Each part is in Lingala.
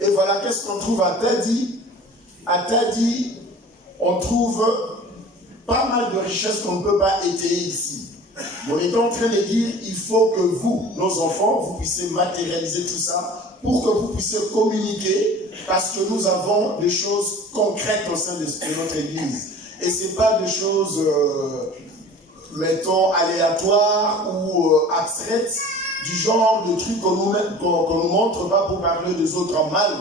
Et voilà, qu'est-ce qu'on trouve à Tadi? À Tadi, on trouve pas mal de richesses qu'on ne peut pas étayer ici. On est en train de dire, il faut que vous, nos enfants, vous puissiez matérialiser tout ça pour que vous puissiez communiquer, parce que nous avons des choses concrètes au sein de notre Église. Et ce n'est pas des choses, mettons, aléatoires ou abstraites, du genre de trucs qu'on nous montre pas pour parler des autres en mal.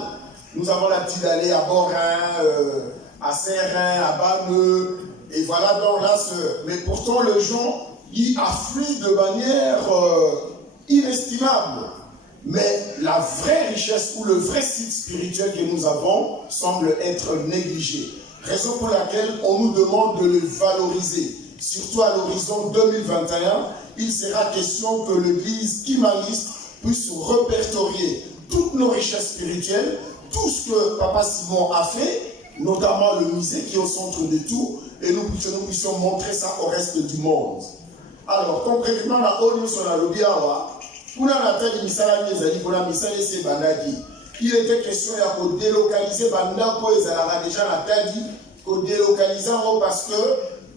Nous avons l'habitude d'aller à Borin, à Serrin, à Bameux, et voilà, donc là, mais pourtant les gens y affluent de manière inestimable. Mais la vraie richesse ou le vrai site spirituel que nous avons semble être négligé. Raison pour laquelle on nous demande de le valoriser. Surtout à l'horizon 2021, il sera question que l'Église Kimaliste puisse répertorier toutes nos richesses spirituelles, tout ce que Papa Simon a fait, notamment le musée qui est au centre de tout, et nous puissions montrer ça au reste du monde. Alors, concrètement, la ONU sur la Lobiawa, il était question de délocaliser Bandako et Zalara déjà la Tadi, de délocaliser parce que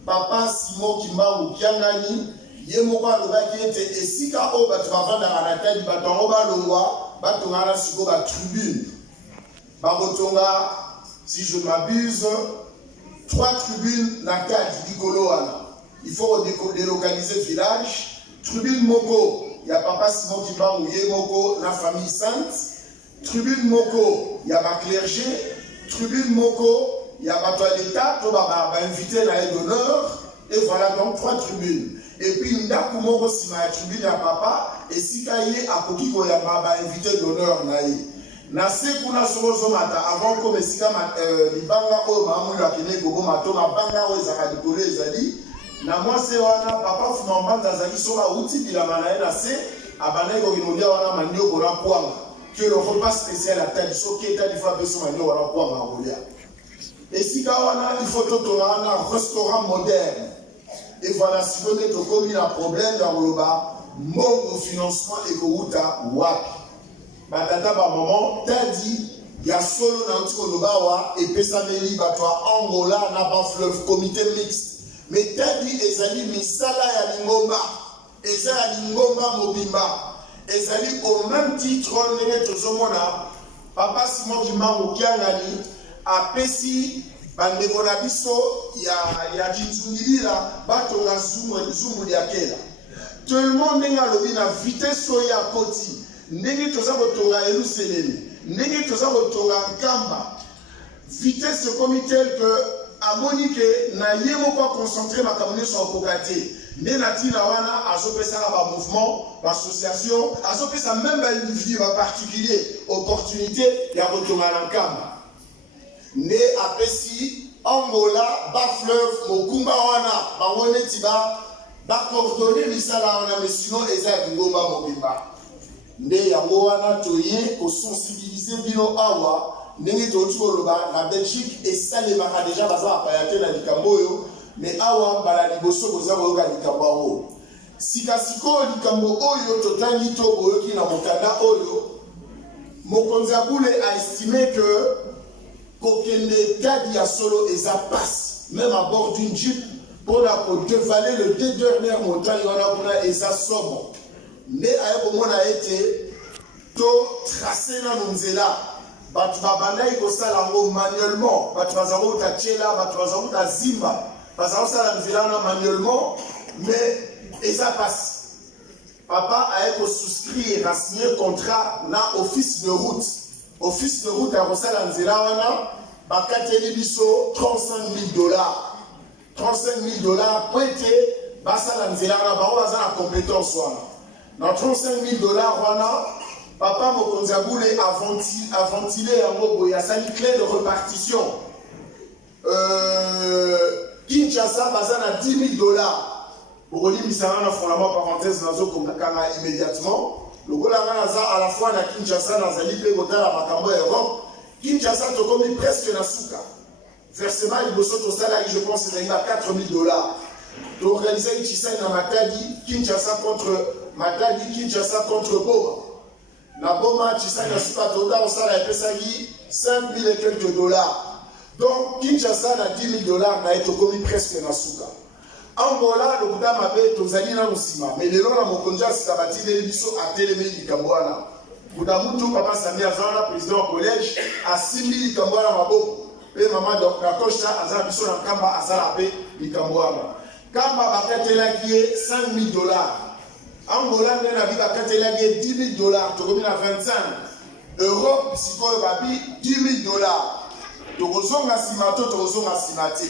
Papa Simon Kimba ou Kiangani, Yemoka Lobaki était et si Kao Batavanda à la Tadi, Batangoba Longwa, Batongana Siko Bat tribune. Barotonga, si je ne m'abuse, 3 tribunes na Tadi, Dikoloana. Il faut délocaliser le village. Tribune Moko, il y a Papa Simon Kimba ou Yemoko, la famille sainte. Tribune Moko, il y a ma clergé. Tribune Moko, il y a ma l'État, on va inviter la d'honneur. Et voilà donc 3 tribunes. Et puis, Ndaku Moko, si ma tribune à Papa, et si Kaye, à Kokiko, il y a ma invité d'honneur. Nase kuna sozo mata avant comme si kama libanga o mamu la kine gogo mato mabanga o ezaka dikolo ezali na moi c'est wana papa fuma mbanda zali soka uti bila manaye na se abana ko kinodia wana mandio kona kwanga que le repas spécial à table soki eta di fois beso mandio wana kwanga ngolia et si wana il faut totora un restaurant moderne et voilà si on est au commis un problème dans Roloba mon financement et kouta wapi batata ba maman Tadi ya solo na utiko lobawa et pesameli batwa Angola na ba fleuve comité mixte mais Tadi ezali misala ya lingomba ezali lingomba mobimba ezali au même titre ndenge tozomona Papa Simon Kimbangu Kiangani a pesi bandeko na biso ya jinzungilila batonga zumu ya kela tout le monde ndenge alobi na vitesse ya koti ndenge toza kotonga Yerusalem ndenge toza kotonga Nkamba vitesse comme tel que amonike na yemo kwa concentrer makamune sur kokate nde natina wana azopesa ba mouvement ba association azopesa même ba individu ba particulier opportunité ya kotonga na Nkamba ne apesi Angola ba fleuve mokumba wana bango neti ba coordonner misala wana mais sinon eza ngomba mobimba nde yango wana toye ko sensibiliser bino awa ndenge toti koloba na Belgique esalemaka déjà baza apayate na likambo oyo mais awa mbala liboso koza koyoka likambo yango sikasiko likambo oyo totangi to boyoki na mokanda oyo mokonzi abule a estimé que kokende Tadi ya solo eza passe même à bord d'une jeep pour la dévaler le deux dernières montagnes wana kuna eza sobo ne ayebomona ete to tracé na nzela batu babandai kosala ngo manuellement batu bazako tachela batu bazako tazimba bazako sala nzela na manuellement mais eza passe papa ayeko souscrire a signer contrat na office de route a kosala nzela wana bakateli biso $35,000 $35,000 po ete basala nzela wana bango baza na compétence wana na $35,000 wana papa mokonzi abule a ventilé yango boye asali clé de répartition Kinshasa baza na $10,000 bokolimisa na fondament parenthèse nazokomaka immédiatement lokola naza à la fois na Kinshasa nazali mpe kotala makambo ya Europe Kinshasa tokomi presque na suka versement liboso tosala je pense ezali na $4,000 d'organiser Kinshasa na Matadi Kinshasa contre Matadi Kinshasa contre Boma na boma Tshisaka Suka Toda osala epesaki 5 000 et quelques dollars. Donc Kinshasa na 10 000 $ na etokomi presque na suka. Angola lokuta mabe tozali na musima mais lelo na mokonja sikabati de biso atelemi likambo wana. Kuda mutu papa Sami azala président au collège asimbi likambo wana maboko. Pe mama donc na Costa azala biso na kamba azala pe likambo wana. Kamba bakatelaki 5 000 $. Angola na bi bakatelaki 10 000 $, tokomi na 25. Europe sikoyo babi 10 000 $. Tokozonga simato tokozonga simate.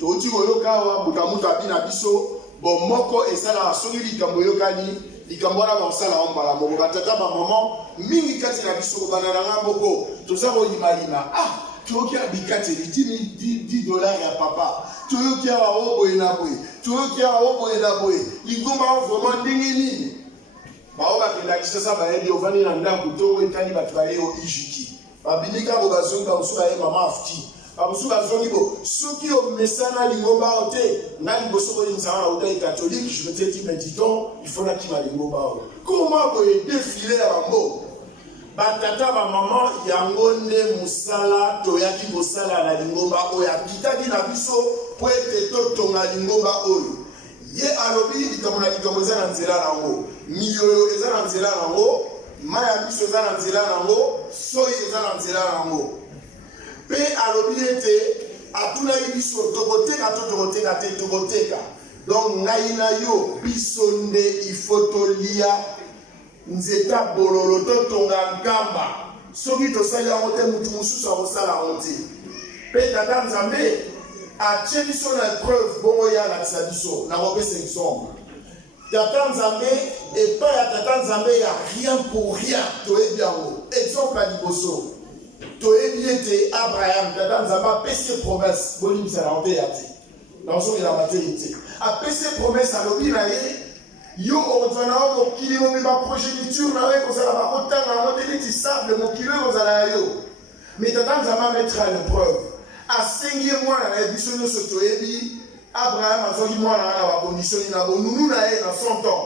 Toti koyokawa mukamutu abina biso bon moko esala songi likambo yokani likambo na basala ombala moko batata ba maman mingi kati na biso banana ngamboko tozako limalima toyoki abikate 10 $, ya papa toyoki awo boyena boye toyoki awo boyena boye ligomba vraiment ndenge nini bao bakenda kisasa bayebi ovani na ndako to etani batu bayo ijuki babindika bo bazonga usuka ye mama afti abusuka zongibo soki o mesana lingomba ote na liboso ko linzana ote catholique je me dis mais dis donc il faut la kima lingomba o comment ko défiler à rambo batata ba maman yango nde musala toyaki bosala na lingomba o ya kitaki na biso po ete totonga lingomba oyo ye alobi likamona likambo za na nzela nango miyoyo eza na nzela nango maya biso eza na nzela nango soyi eza na nzela nango pe alobi ete atuna biso tokoteka te tokoteka donc ngai na yo biso nde ifotolia nzeta bololo totonga nkamba soki tosali yango te mutu mosusu akosala yango te pe tata nzambe atie biso na épreuve bongo ya alakisa biso na kopesa exemple tata nzambe epai ya tata nzambe ya rien pour rien toyebi yango exemple ya liboso toyebi ete Abraham tata nzambe apesi promesse bolimbisa na yango te ya te nazongela matei te apesi promesse alobi na ye yo okozwa na yo mokili momi baprogéniture na yo ekozala bakotanga yango te neti sable mokili oyo ekozala ya yo mais tata nzambe ametre à l'épreuve asengi ye mwana na ye biso nyonso toyebi Abraham azwaki mwana na bakondisioni na bonunu na ye na 100 ans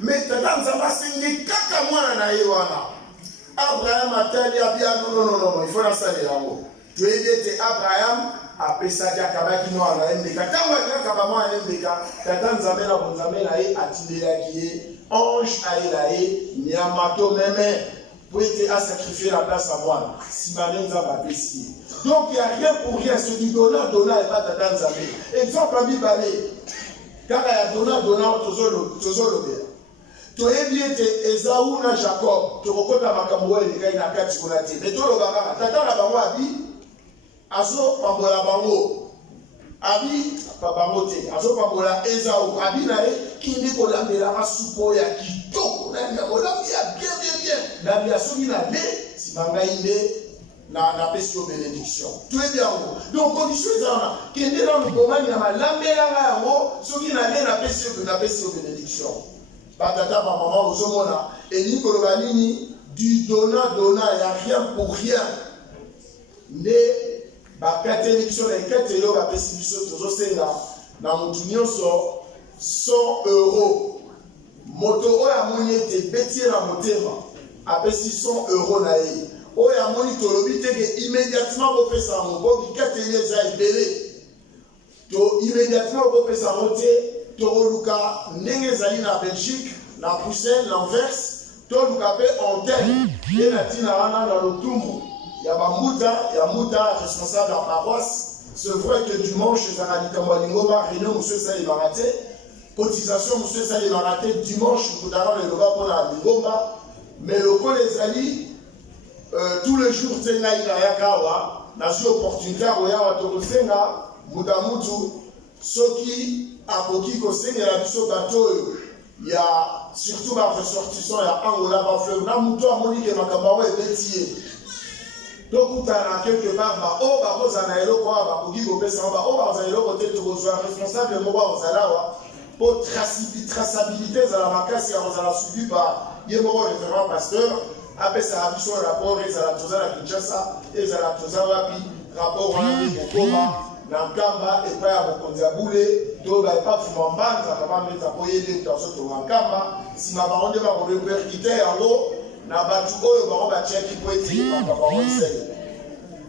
mais tata nzambe asengi kaka mwana na ye wana Abraham atali abia non il faut nasalela yango toyebi ete Abraham apesaki akabaki mwana na ye mbeka ntango akakaba mwana ye mbeka tata nzambe na bonzambe na ye atindelaki ye ange ayela ye nyama to meme po ete asacrifie la place à mwana nsima nde nzambe apesi ye donc il n'y a rien pour rien ce qui donna et pas tata nzambe exemple mibale kaka ya donna tozolobela toyebi ete Esawu na Jacob tokokota makambo oyo elekai na kati kuna te me toloba kaka tata na bango abi azopambola bango abi bango te azopambola Esawu abi na ye kindi kolambelanga supu ya kitoko nani akolambi ya bien lambi ya soki na le nsima ngai nde na pesi yo bénédiction toyebi yango donc condition ezalana kende na lubomani ya malambelanga yango soki na le napesi yo bénédiction batata bamama ozomona elingi koloba nini du dona ya rien pour rien nde bakateli biso na ekateli oyo bapesi biso tozosenga na motu nyonso 100 €. Moto oyo amoni ete beti ye na motema apesi 100 € na ye oyo amoni tolobi teke immédiatement bopesa yango bokikateli eza ebele to immédiatement bopesa yango te tokoluka ndenge ezali na Belgique na Bruxelles l'Anvers toluka mpe antenne ye na ntina wana na lotumbu ya bamuta ya muta responsable ya paroisse. C'est vrai que dimanche ezala likambo ya lingomba réunion mosusu esalemaka te cotisation mosusu esalemaka te dimanche kutaka leloba mpona lingomba mais lokola ezali tous les jours te ngai nayaka awa nazwi opportunité ya koyawa tokosenga mutu ya mutu soki akoki kosengela biso bato oyo ya surtout baressortissant ya Angola bafleur na mutu amoni ke makambo yango ebeti ye tokutana quelque part baoyo bakozala na eloko awa bakoki kopesa yango baoyo bakozala eloko te tokozwa responsable moko akozala awa mpo traçabilité ezala makasi ya kozala suivi par ye moko référent pasteur apesaka biso rapport ezala toza na Kinshasa ezala toza wapi rapport wana nde kokoma na nkamba epai ya mokonzi ya bule to baepafuma mbanza kama meta po ye nde moto azotonga nkamba nsima bango nde bakoreperkite yango na batu oyo bango batiaki po ete papa bango esele.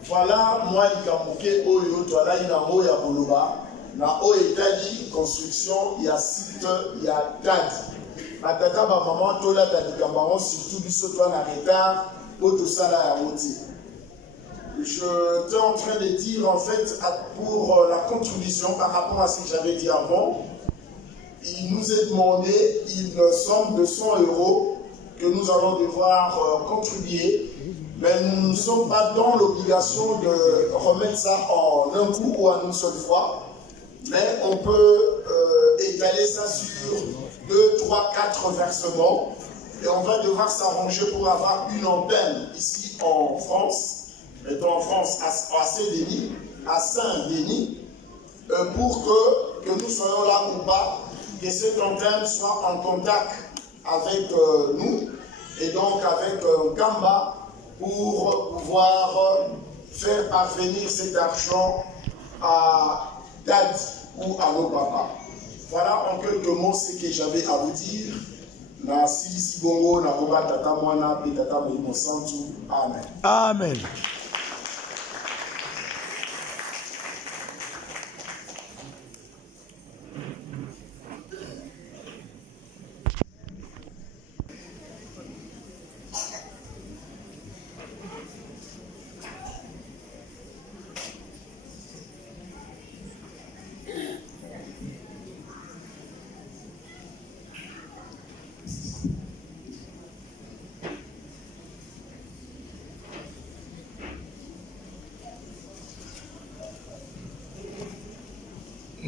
Voilà moi likamuke oyo toalai nango ya koloba na oyo etali construction ya site ya Tadi. Batata ba maman tolata likambo bango surtout biso toa na retard po tosala ya moti. Je suis en train de dire en fait pour la contribution par rapport à ce que j'avais dit avant. Il nous est demandé une somme de 100 € que nous allons devoir contribuer, mais nous ne sommes pas dans l'obligation de remettre ça en un coup ou en une seule fois, mais on peut étaler ça sur 2, 3, 4 versements et on va devoir s'arranger pour avoir une antenne ici en France, mettons en France à Saint-Denis, à Saint-Denis, pour que nous soyons là ou pas, que cette antenne soit en contact avec nous et donc avec Gamba pour pouvoir faire parvenir cet argent à Dad ou à nos papas. Voilà en quelques mots ce que j'avais à vous dire. Na silisi bongo na koba tata mwana pe tata molimo santu. Amen. Amen.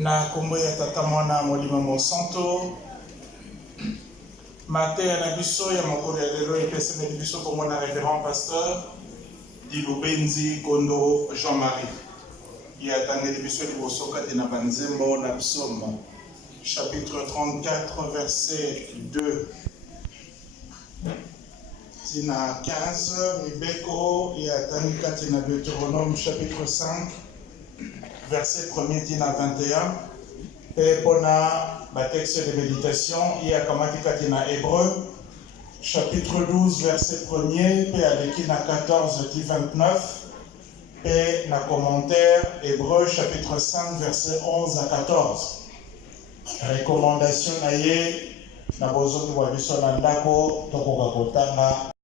Na kombo ya tata mwana molimo mosanto mateya na biso ya mokolo ya lelo epesemeli biso kombo na révérend pasteur Dilubenzi Kondo Jean-Marie ye atangeli biso liboso kati na banzembo na psaume chapitre 34 verset 2 tina 15 mibeko ye atangi kati na Deutéronome chapitre 5 verset 1er tina 21 et pour la texte de méditation il y a kati na Hébreu chapitre 12 verset 1er et avec na 14 tina 29 et na commentaire Hébreu chapitre 5 verset 11 à 14 recommandation na ye na bozoki wa biso na ndako tokoka kotanga